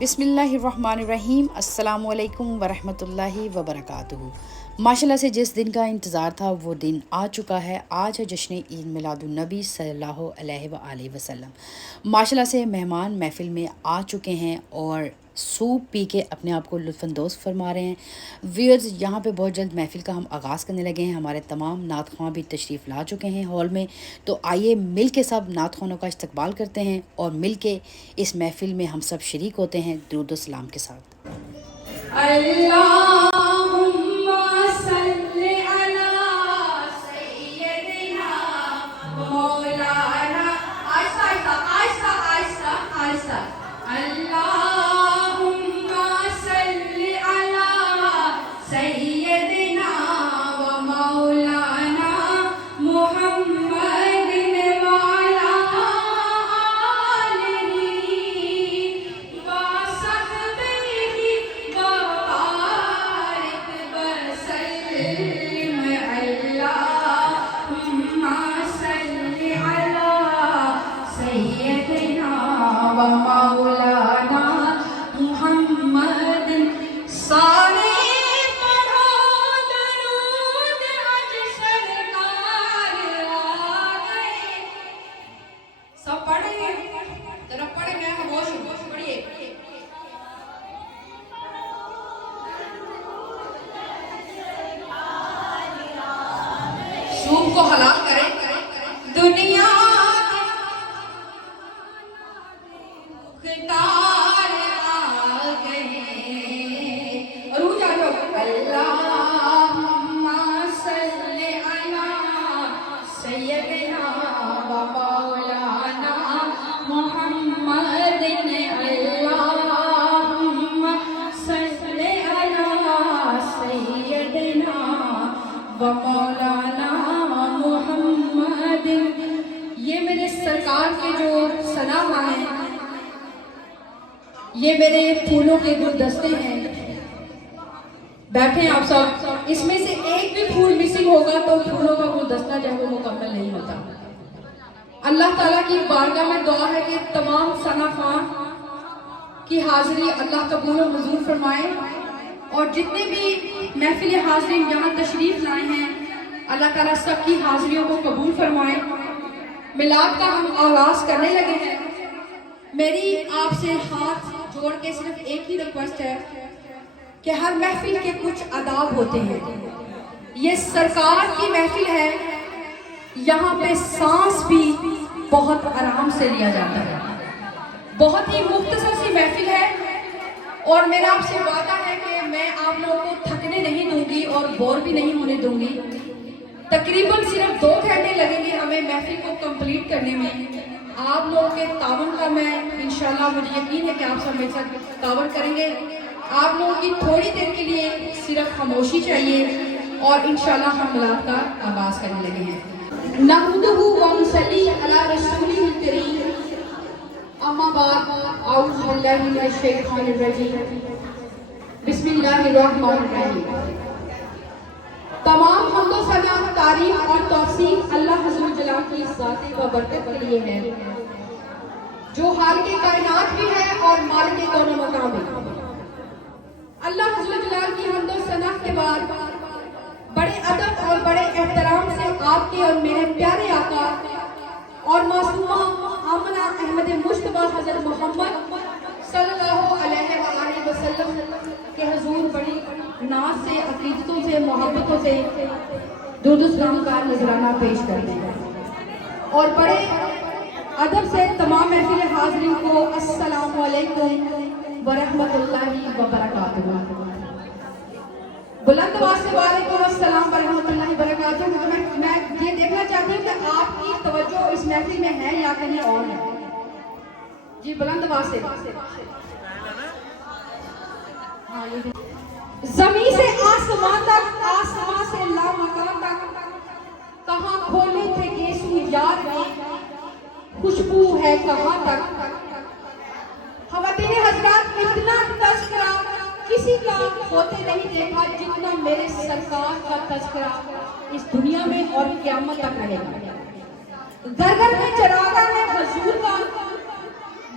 بسم اللہ الرحمن الرحیم، السلام علیکم ورحمۃ اللہ وبرکاتہ۔ ماشاءاللہ سے جس دن کا انتظار تھا وہ دن آ چکا ہے۔ آج ہے جشن عید میلاد النبی صلی اللہ علیہ وآلہ وسلم۔ ماشاءاللہ سے مہمان محفل میں آ چکے ہیں اور سوپ پی کے اپنے آپ کو لطف اندوز فرما رہے ہیں۔ ویورز، یہاں پہ بہت جلد محفل کا ہم آغاز کرنے لگے ہیں۔ ہمارے تمام نعت خواں بھی تشریف لا چکے ہیں ہال میں، تو آئیے مل کے سب نعت خوانوں کا استقبال کرتے ہیں اور مل کے اس محفل میں ہم سب شریک ہوتے ہیں درود و سلام کے ساتھ۔ سوپ کو حلال کریں دنیا مختار آ گئے اور وہ جا لو اللہم صلی علی سیدنا و مولانا محمد اللہم صلی علی سیدنا و مولانا محمد۔ یہ میرے سرکار کے جو سلام ہیں، یہ میرے پھولوں کے گلدستے ہیں۔ بیٹھے آپ سب، اس میں سے ایک بھی پھول مسنگ ہوگا تو پھولوں کا گلدستہ جو ہے وہ مکمل نہیں ہوتا۔ اللہ تعالیٰ کی بارگاہ میں دعا ہے کہ تمام ثنا خواں کی حاضری اللہ قبول و منظور فرمائے، اور جتنے بھی محفل حاضرین یہاں تشریف لائے ہیں اللہ تعالیٰ سب کی حاضریوں کو قبول فرمائے۔ میلاد کا ہم آغاز کرنے لگے ہیں۔ میری آپ سے ہاتھ جوڑ کے صرف ایک ہی ریکویسٹ ہے کہ ہر محفل کے کچھ آداب ہوتے ہیں۔ یہ سرکار کی محفل ہے، یہاں پہ سانس بھی بہت آرام سے لیا جاتا ہے۔ بہت ہی مختصر سی محفل ہے اور میرا آپ سے وعدہ ہے کہ میں آپ لوگوں کو تھکنے نہیں دوں گی اور بور بھی نہیں ہونے دوں گی۔ تقریباً صرف 2 گھنٹے لگیں گے ہمیں محفل کو کمپلیٹ کرنے میں۔ آپ لوگوں کے تعاون کا میں انشاءاللہ مجھے یقین ہے کہ آپ سب میرے ساتھ تعاون کریں گے۔ آپ لوگوں کی تھوڑی دیر کے لیے صرف خاموشی چاہیے اور انشاءاللہ ہم میلاد کا آغاز کرنے لگے ہیں۔ نحمدہ و نصلی علی رسولہ الکریم، اما بعد، اعوذ باللہ من الشیطان الرجیم، بسم اللہ الرحمن الرحیم۔ تمام حمد و ثنا، تعریف اور توصیف اللہ حضور جلال کی ذات و برکت کے لیے ہے، جو خالق کائنات بھی ہے اور مالک کون و مکان بھی۔ اللہ حضور جلال کی حمد و ثنا کے بعد بڑے ادب اور بڑے احترام سے آپ کے اور میرے پیارے آقا اور معصومہ آمنہ احمد مجتبیٰ حضرت محمد صلی اللہ علیہ وآلہ وسلم کے حضور بڑی ناز سے، عقیدتوں سے، محبتوں سے درود و سلام کا نذرانہ پیش کرتے ہیں، اور بڑے ادب سے تمام محفل حاضرین کو السلام علیکم ورحمۃ اللہ وبرکاتہ۔ بلند آواز سے وعلیکم السلام ورحمۃ اللہ وبرکاتہ۔ میں یہ دیکھنا چاہتی ہوں کہ آپ کی توجہ اس محفل میں ہے یا کہیں اور ہے؟ جی بلند آواز سے۔ زمین سے آسمان تک، آسمان سے لامکان تک، کہاں کھولے تھے گیسو یار نے، خوشبو ہے کہاں تک۔ خواتین حضرات، اتنا تذکرہ کسی کا ہوتے نہیں دیکھا جتنا میرے سرکار کا تذکرہ اس دنیا میں اور قیامت تک رہے گا۔ گھر گھر میں چراغاں ہے حضور کا،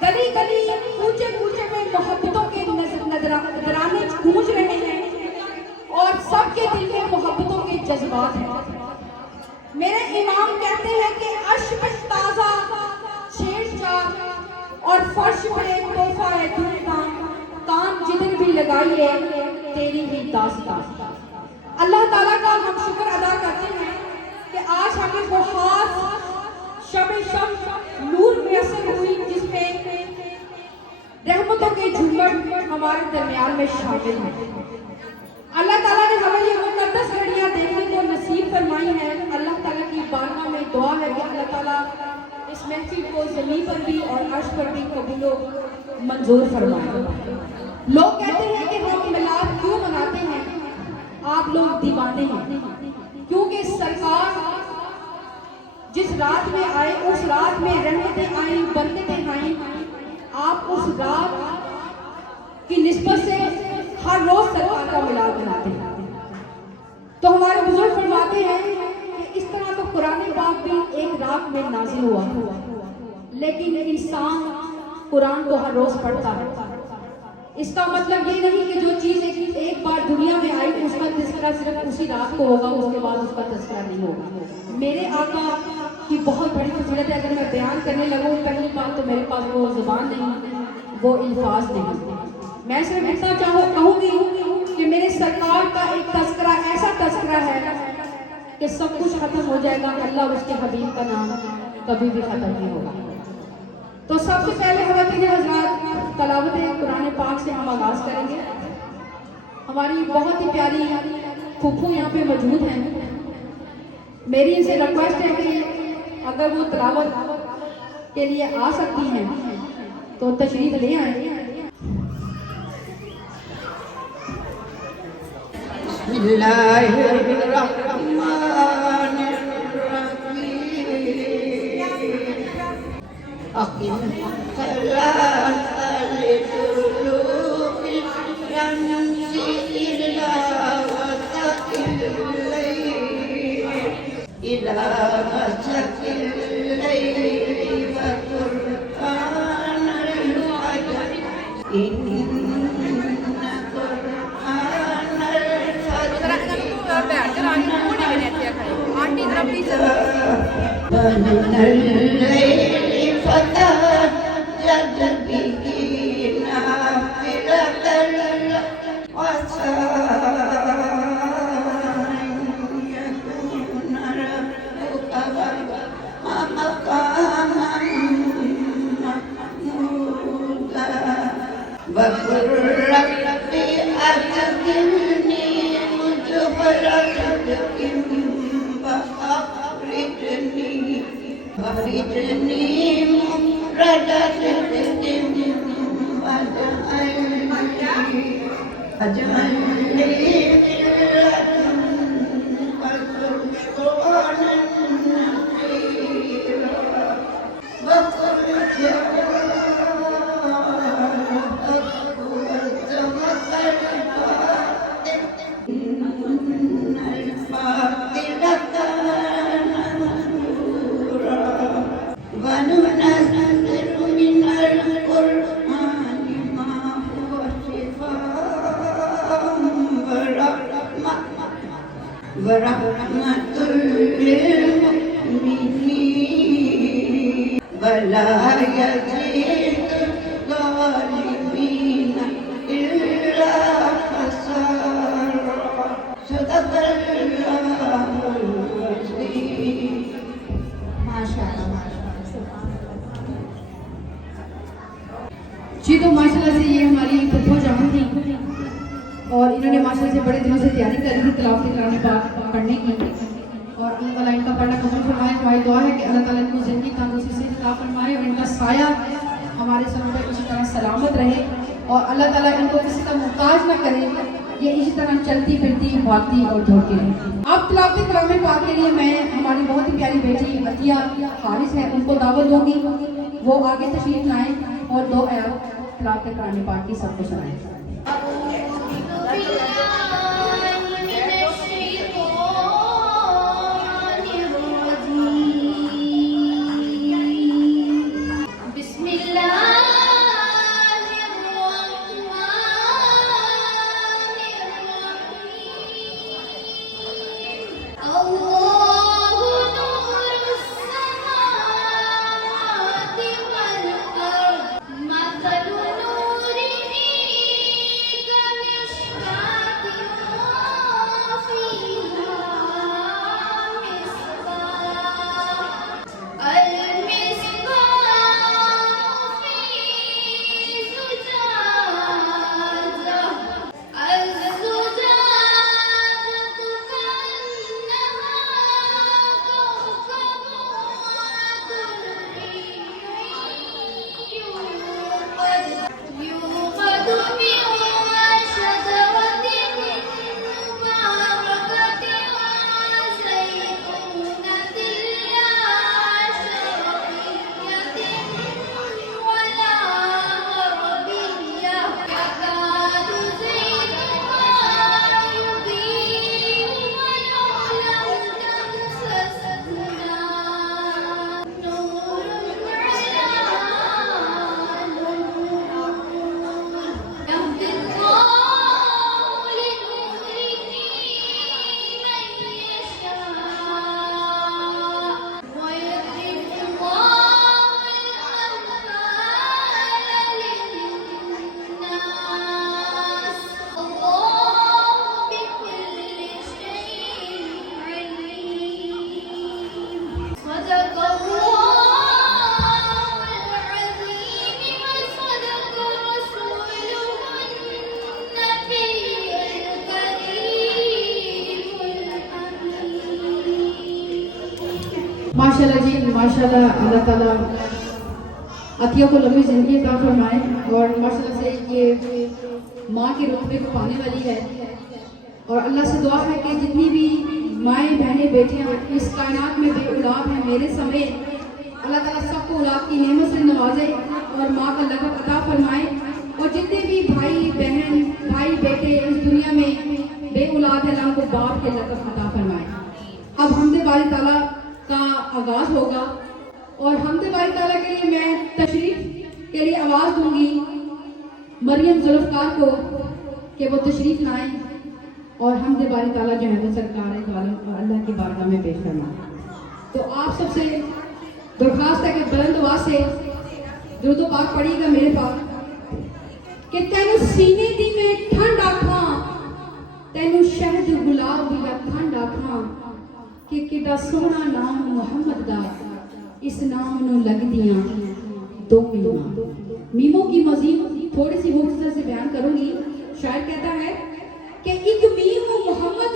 گلی گلی کوچے کوچے میں محبتوں जज्बात हैं। मेरे इमाम कहते हैं कि अर्श पे ताज़ा शेरशाह और फर्श पे तोहफा है धूमधाम, काम जिधर भी लगाइए तेरी ही दास्तां। अल्लाह ताला का हम शुक्र अदा करते हैं कि आज हमें वो खास शब नूर मैसर हुई जिसमें रहमतों के झुम्मर हमारे दरमियान में शामिल हैं। अल्लाह ताला ने हमें ये मुक़द्दस घड़ियाँ देखने को नसीब फरमाई हैं। अल्लाह ताला की बारगाह में दुआ है कि अल्लाह ताला इस महफिल को ज़मीन पर भी और अर्श पर भी कबूल मंजूर फरमाए। लोग कहते हैं कि हम मिलाद क्यों मनाते हैं, आप लोग दीवाने हैं, क्योंकि सरकार जिस रात में आए उस रात में रहमतें आई, बरकतें आई। आप उस रात की निस्बत से हर रोज सरकार का मिलाद मनाते हैं। तो हमारे बुजुर्ग फरमाते हैं कि इस तरह तो कुरान पाक भी एक रात में नाजिल हुआ, लेकिन इंसान कुरान को हर रोज पढ़ता है। इसका मतलब ये नहीं कि जो चीज़ एक बार दुनिया में आई उसका तज़किरा सिर्फ उसी रात को होगा, उसके बाद उसका तज़किरा नहीं होगा। मेरे आका की बहुत बड़ी फजीलत है। अगर मैं बयान करने लगूँ, पहली बात तो मेरे पास वो ज़ुबान नहीं, वो अल्फाज नहीं। मैं सिर्फ इतना कहूँगी कि मेरे सरकार का एक तज़किरा ऐसा तज़किरा है कि सब कुछ ख़त्म हो जाएगा, अल्लाह उसके हबीब का नाम कभी भी ख़त्म नहीं होगा। तो सबसे पहले ख़वातीन हज़रात तलावत कुरान पाक से हम आगाज़ करेंगे। हमारी बहुत ही प्यारी फूफू यहाँ पे मौजूद हैं। मेरी इनसे रिक्वेस्ट है कि अगर वो तलावत के लिए आ सकती हैं तो तशरीफ ले आए। जी तो माशाल्लाह से ये हमारी फूफो जहाँ थी और इन्होंने माशाल्लाह से बड़े दिनों से तैयारी करी थी तिलावत कुरान पाक पढ़ने की, और अल्लाह ताला इनका पढ़ना कबूल फरमाए। हमारी दुआ है कि अल्लाह ताला इनको ज़िंदगी तंदुरुस्ती से अता फरमाए और इनका साया हमारे सर पर इसी तरह सलामत रहे और अल्लाह ताला इनको किसी का मुहताज ना करे, ये इसी तरह चलती फिरती भागती और दौड़ती रहे। अब तिलावत कुरान पाक के लिए मैं हमारी बहुत ही प्यारी बेटी अतिया हारिस है, उनको दावत दूंगी, वो आगे तशरीफ लाएँ और दो आयात तिलावत कुरान पाक की सबको सुनाएं। माशाल्लाह जी माशाल्लाह, अल्लाह ताला अतिया को लंबी ज़िंदगी अता फरमाए और माशाल्लाह से ये माँ के रुतबे को पाने वाली है। और अल्लाह से दुआ है कि जितनी भी माएँ बहनें बेटियाँ इस कायनात में बे औलाद हैं मेरे समेत, अल्लाह ताला सबको औलाद की नेमत से नवाजे और माँ का लक़ब अता फरमाए। और जितने भी भाई बहन भाई बेटे इस दुनिया में बे औलाद है, अल्लाह को बाप के लक़ब अता फरमाए। अब हमदे बारी ताला का आगाज़ होगा और हमदे बारी ताला के लिए मैं तशरीफ़ के लिए आवाज़ दूंगी मरियम जुल्फ़कार को कि वो तशरीफ़ लाएं और हमदे बारी ताला जो है वो सरकार वालों और अल्लाह की बारगाह में पेश फरमाएं। तो आप सबसे दरख्वास्त है कि बुलंद आवाज़ से दुरूद पाक पढ़िएगा मेरे पास कि तैनू सीने दी मैं ठंड आखां, तैनू शहद गुलाब दी ठंड आखां कि किड्डा सोहना नाम मुहम्मद दा, इस नाम नू लगदियां दो मीमां। मीमों की मज़ीद थोड़ी सी मुख्तसर से बयान करूंगी। शायर कहता है कि एक मीम मोहम्मद,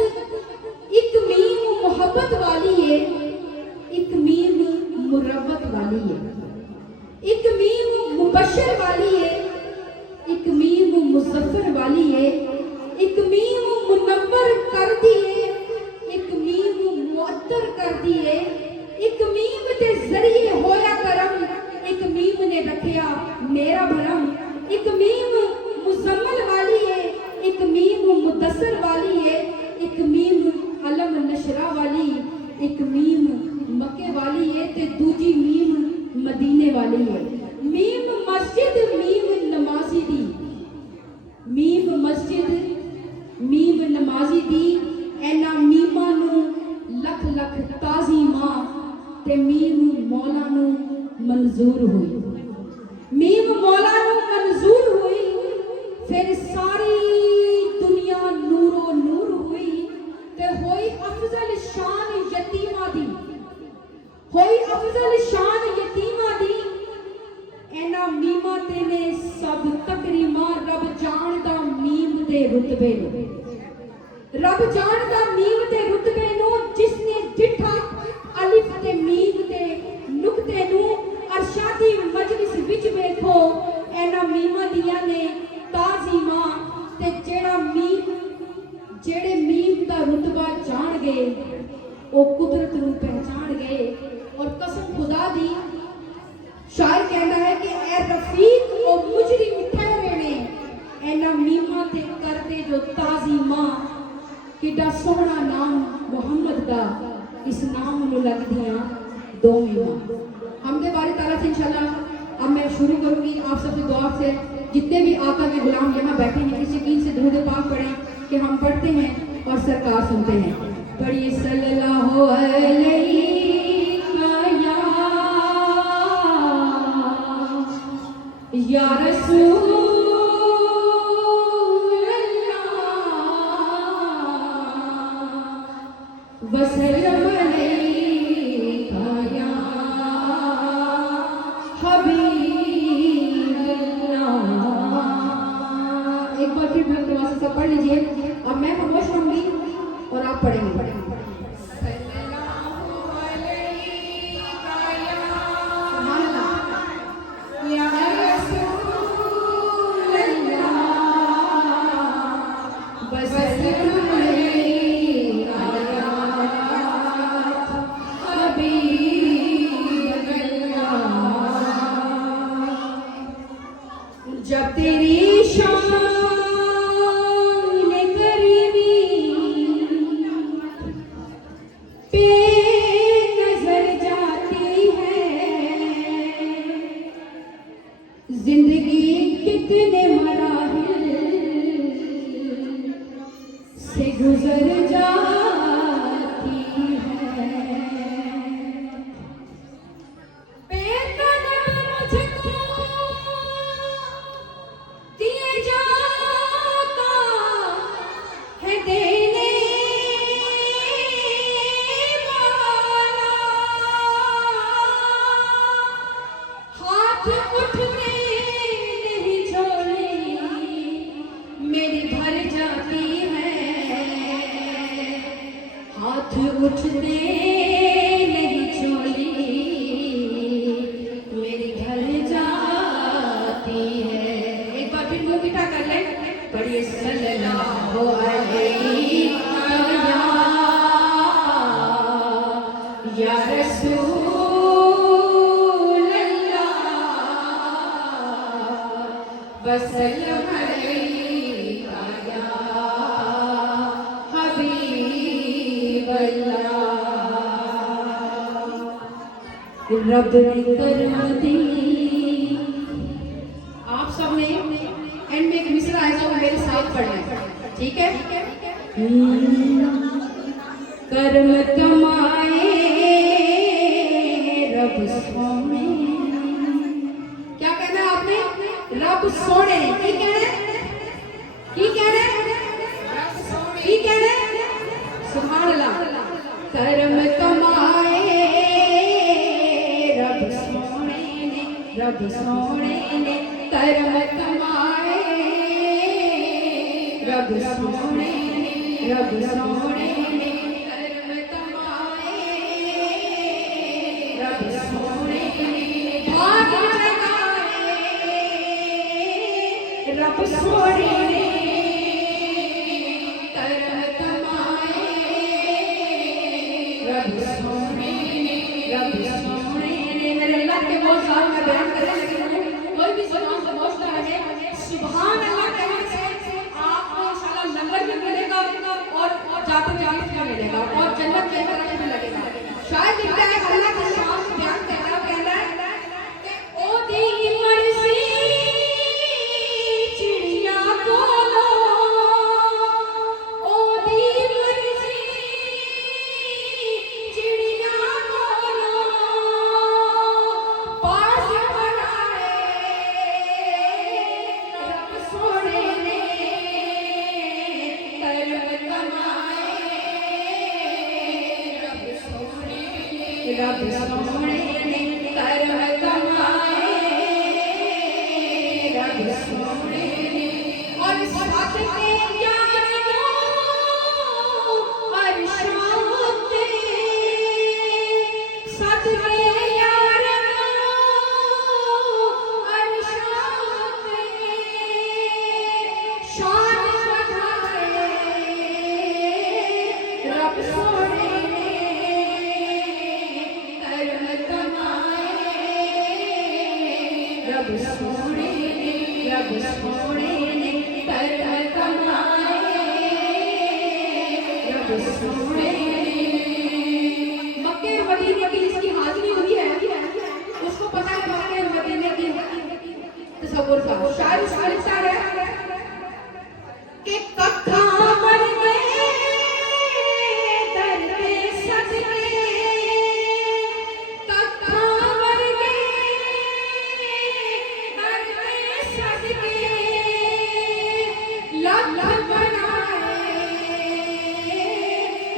एक मीम मोहब्बत वाली है, एक मीम मुरव्वत वाली है, एक मीम मुबश्शिर वाली है, एक मीम मुज़फ़्फ़र वाली है, एक मीम मुनव्वर कर दी है, एक मीम मुअत्तर कर दी है, एक मीम के जरिए होया करम, एक मीम ने रखिया मेरा भरम, एक मीम मुज़म्मल वाली है, एक मीम मुदस्सर वाली है, एक मीम अलम नशरा वाली, एक मीम मक्के वाली है ते दूजी मीम मदीने वाली है। मीम मस्जिद मीम नमाजी दी, मीम मस्जिद मीम नमाजी दी, एना मीमा नू लख लख ताज़ीमा ते मीम मौला नू मंजूर हुई। मीम मौला नू मंजूर हुई, फिर सारी दुनिया नूरो नूर हुई ते होई अफजल शान यतीमा दी, होई अफजल शान यतीमा दी। एना मीमा ते ने सब तकरीमा रब जानदा मीम दे रुतबे नू, रब जानदा मीम दे रुतबे नू, जिसने डिठा अलिफ ते मीम दे नुक्ते नू, अरशादी मजलिस विच वेखो एना मीमा दियां ने ताज़ीमा ते जेड़े मीम दा रुतबा जान गए वो कुदरत नू पहचान गए। और कसम खुदा दी शायर कहता है कि ए रफीक ओ मुजरिम ठहरे ने, एना मीमा ते करदे जो ताज़ीमा, किड्डा सोहना नाम मुहम्मद दा, इस नाम नू लगदियां दो मीमा। हमदे बारी ताला से इंशाल्लाह अब मैं शुरू करूंगी। आप सबसे दुआ से जितने भी आका के गुलाम यहाँ बैठे हैं इस यकीन से दुरूद पाक पढ़ें कि हम पढ़ते हैं और सरकार सुनते हैं। पढ़िए सल्लल्लाहु अलैहि या रसूल वसल्लम अलैका या हबीब अल्लाह। एक बार फिर बुलंद आवाज़ से सब पढ़ लीजिए। अब मैं खामोश रहूंगी और आप पढ़ेंगे। जब तेरी शान करीबी पे नजर जाती है, जिंदगी कितने मराहिल से गुजर जाती है। उठने नहीं छोड़े सल्लल्लाहु अलैहि या रसूल अल्लाह वसल्लम अलैका या हबीब अल्लाह। रब ने करम दी। आप सबने एंड में एक मिसरा है जो मेरे साथ पढ़ना है, ठीक है? कर्म कमाए रब सोने। क्या कहना है आपने? रब सोने। की कहना है? की कहना है? की कहना है? सुभान अल्लाह। कर्म कमाए रब सोने ने, रब सोने ने कर्म कमाए रब सोने ने, रब सोने ने कर्म कमाए रब सोने ने भाग्य लगाए रब सोने ने कर्म कमाए रब सोने ने, रब सोने ने। मेरे अल्लाह के बहुत साल में बयान करने लगी हूँ, कोई भी सलाम समझता है सुभान अल्लाह कहने से आपको इंशाल्लाह नंबर भी मिलेगा और जाते जाते भी मिलेगा और जन्नत के तरफ भी लगेगा। शायद इनका है अल्लाह की शान बयान करना कहना है कि ओ दी मर्जी चिड़िया बोलो, ओ दी मर्जी चिड़िया बोलो पास बनाए रब सोने ने कर्म कमाए रब सोने ने कर्म कमाए रब सोने ने। और सच के जानो अरशाते सच के यारो अरशाते शान बढ़ाए रब सोने ने कर्म कमाए रब सोने ने, रब सोने ने कर्म कमाए रब सोने ने। मक्के और मदीने की जिसकी हाजिरी हुई है उसको पता है मक्के और मदीने की तसव्वुर का। शायद उसका लिखता है कि कथा मर गए दर्द सदके, कथा मर गए दर्द सदके लख बनाए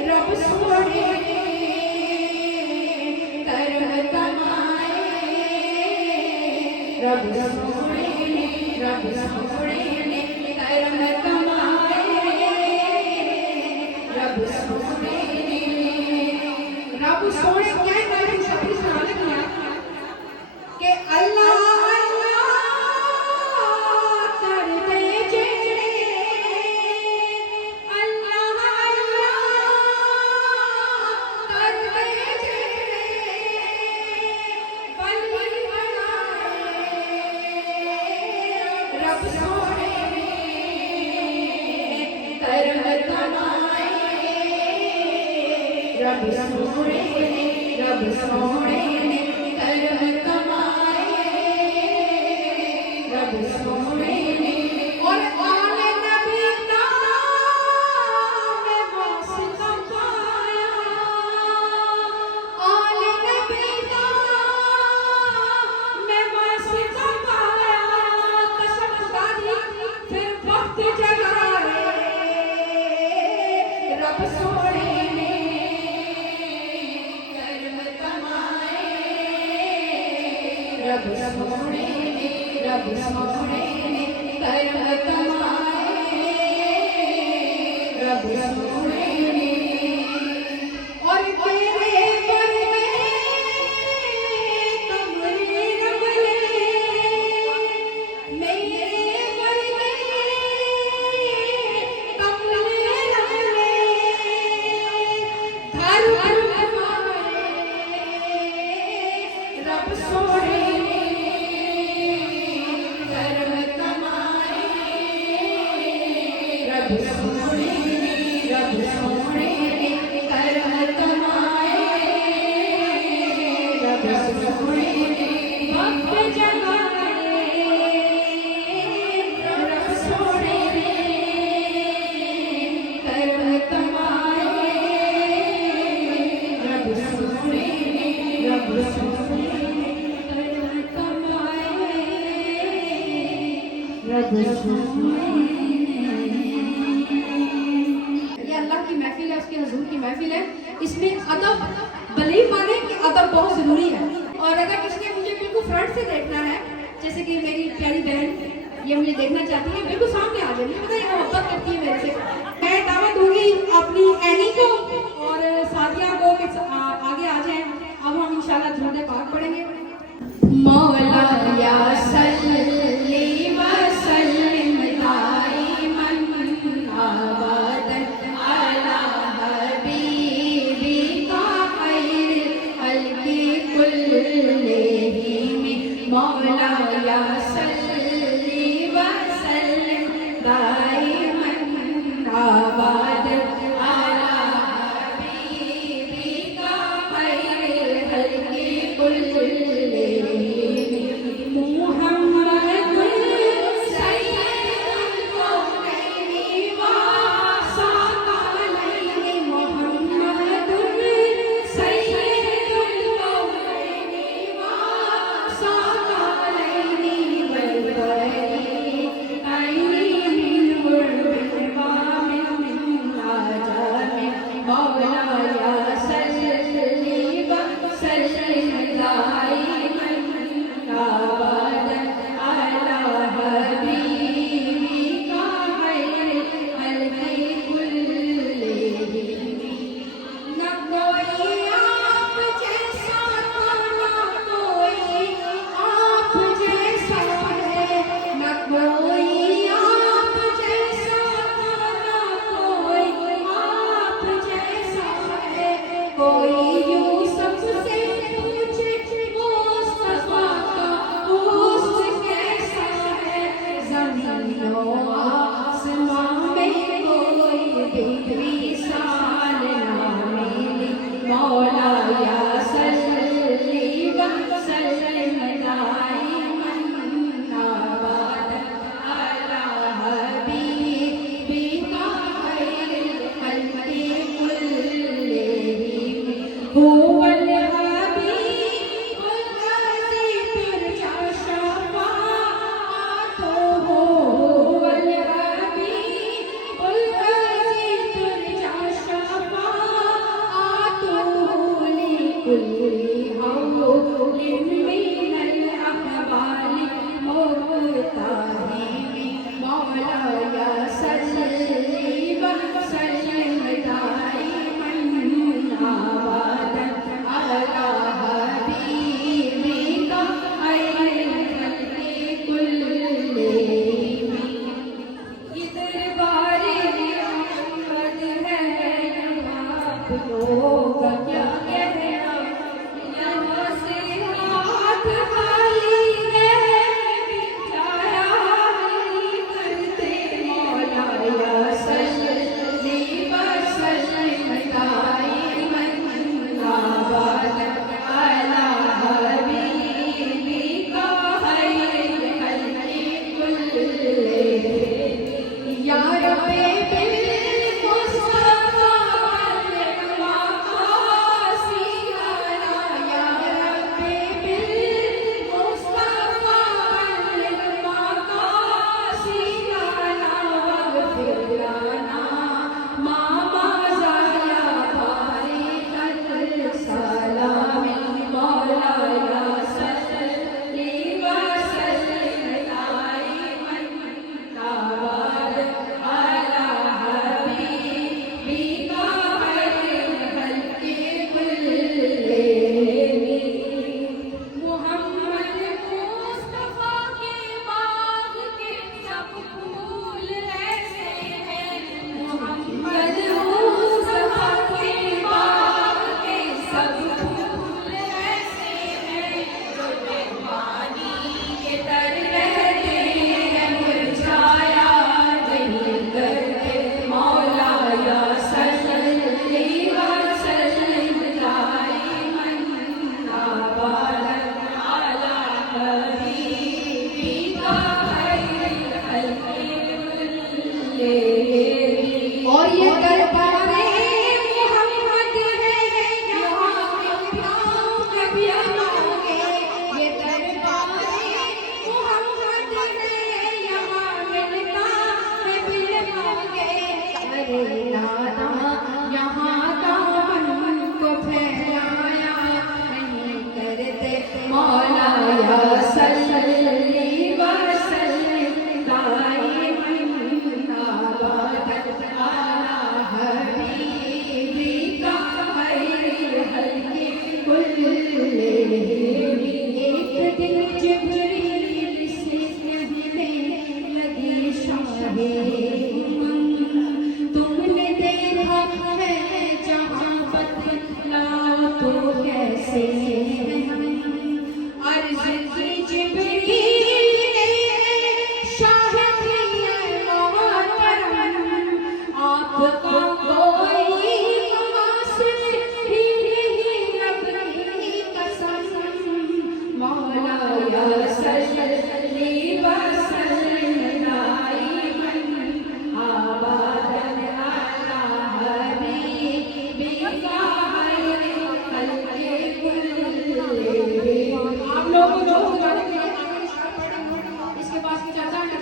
रब सोने ने कर्म कमाए रब सोने ने, रब सोने ने कर्म कमाए रब सोने ने। रब सोने क्या कहते हैं अपनी सुनाने किया कि अल्लाह अल्लाह कर दे जेड़े अल्लाह अल्लाह कर दे जेड़े बली बनाए रब सोने ने कर्म कमाए रब सोने ने, रब सोने ने कर्म कमाए रब सोने ने। और आले नबी नाम में वास्ता पाया, आले नबी नाम में वास्ता पाया कसम खुदा दी फिर वक्त जगाए रब सोने ने कर्म कमाए रब सोने ने, रब सोने ने कर्म कमाए रब सोने ने। और तेरे बरगे कमरे रबले मेरे बरगे یہ اللہ کی محفل ہے, اس کے حضور کی محفل ہے. اس میں ادب بھلے ہی مانے کہ ادب بہت ضروری ہے. اور اگر کسی نے مجھے بالکل فرنٹ سے دیکھنا ہے، جیسے کہ میری پیاری بہن یہ مجھے دیکھنا چاہتی ہے، بالکل سامنے آ جائے. مجھے پتا ہے یہ محبت کرتی ہے میرے سے. میں دعوت دوں گی اپنی اینی کو اور ساتھیہ کو کہ آگے آ جائیں. اب ہم انشاءاللہ درود پاک پڑھیں گے. مولا یا صلی وسلم دائما ابدا علی حبیبک خیر الخلق کلہم. مولا یا صلی وسلم دائما ابدا علی حبیبک خیر الخلق کلہم.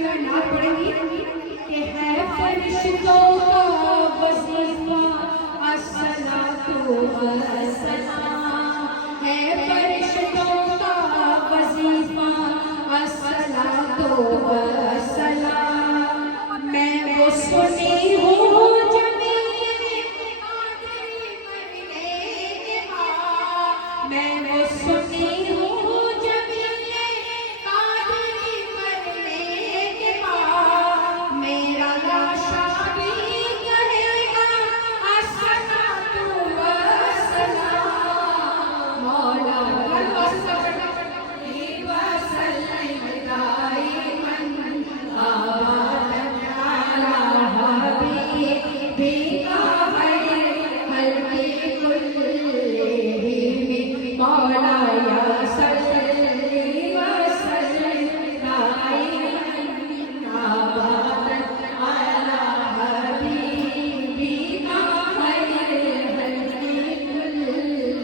جو ہے نعت پڑھیں گی کہ ہے فرشتوں کا وظیفہ الصلاۃ والسلام، ہے فرشتوں کا وظیفہ الصلاۃ والسلام، میں وہ سنی ہوں